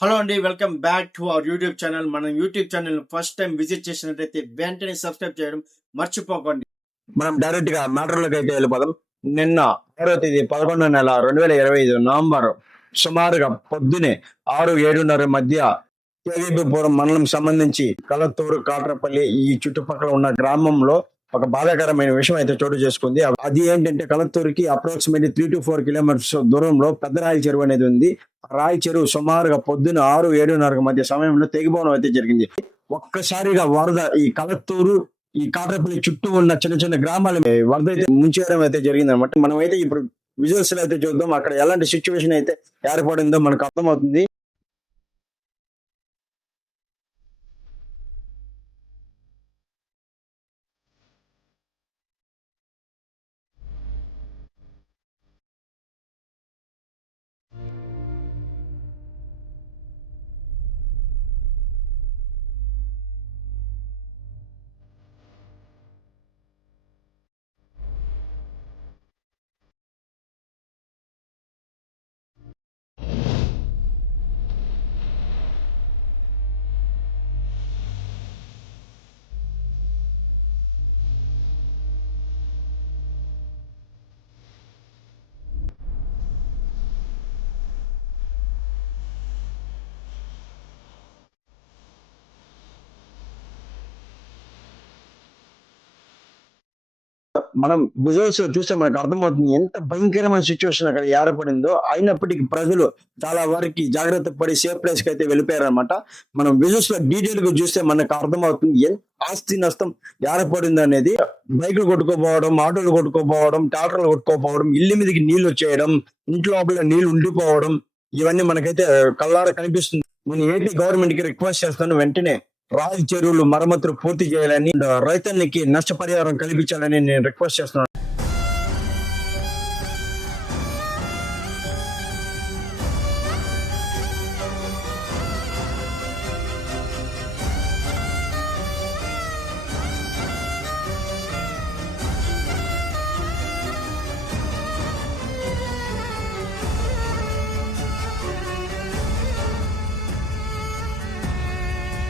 Hello అండి, welcome back to our YouTube channel. మన YouTube channel first time visit చేసినట్లయితే వెంటనే సబ్స్క్రైబ్ చేయడం మర్చిపోకండి. మనం డైరెక్ట్ గా మ్యాటర్లోకి అయితే వెళ్ళిపోదాం. నిన్న 6వ తేదీ 11వ నెల 2025 నవంబర్ సుమారుగా పొద్దునే 6-7:30 మధ్య కేవీపీపురం మండలం సంబంధించి కలత్తూరు, కాట్రపల్లి ఈ చుట్టుపక్కల ఉన్న గ్రామంలో ఒక బాధాకరమైన విషయం అయితే చోటు చేసుకుంది. అది ఏంటంటే కలత్తూరుకి అప్రాక్సిమేట్లీ 3 to 4 కిలోమీటర్స్ దూరంలో పెద్ద రాయి చెరువు అనేది ఉంది. రాయి చెరువు సుమారుగా పొద్దున 6-7:30 మధ్య సమయంలో తెగిపోవడం అయితే జరిగింది. ఒక్కసారిగా వరద ఈ కలత్తూరు, ఈ కాట్రపల్లి చుట్టూ ఉన్న చిన్న చిన్న గ్రామాలు వరద అయితే ముంచేయడం అయితే జరిగింది అనమాట. మనం అయితే ఇప్పుడు విజువల్స్ అయితే చూద్దాం. అక్కడ ఎలాంటి సిచ్యువేషన్ అయితే ఏర్పడిందో మనకు అర్థమవుతుంది. మనం విజువల్స్ చూస్తే మనకు అర్థమవుతుంది ఎంత భయంకరమైన సిచ్యువేషన్ అక్కడ ఏర్పడిందో. అయినప్పటికీ ప్రజలు చాలా వరకు జాగ్రత్త పడి సేఫ్ ప్లేస్ కి అయితే వెళ్ళిపోయారనమాట. మనం విజువల్స్ లో డీటెయిల్ గా చూస్తే మనకు అర్థమవుతుంది ఎంత ఆస్తి నష్టం ఏర్పడింది అనేది. బైకులు కొట్టుకోపోవడం, ఆటోలు కొట్టుకోపోవడం, ట్రాక్టర్లు కొట్టుకోపోవడం, ఇల్లు మీదకి నీళ్లు వచ్చేయడం, ఇంట్లో లోపల నీళ్లు ఉండిపోవడం, ఇవన్నీ మనకైతే కళ్ళారా కనిపిస్తుంది. నేను ఏపీ గవర్నమెంట్ కి రిక్వెస్ట్ చేస్తాను, వెంటనే రాయి చెరువులు మరమ్మతులు పూర్తి చేయాలని, రైతులకి నష్టపరిహారం కల్పించాలని నేను రిక్వెస్ట్ చేస్తున్నాను.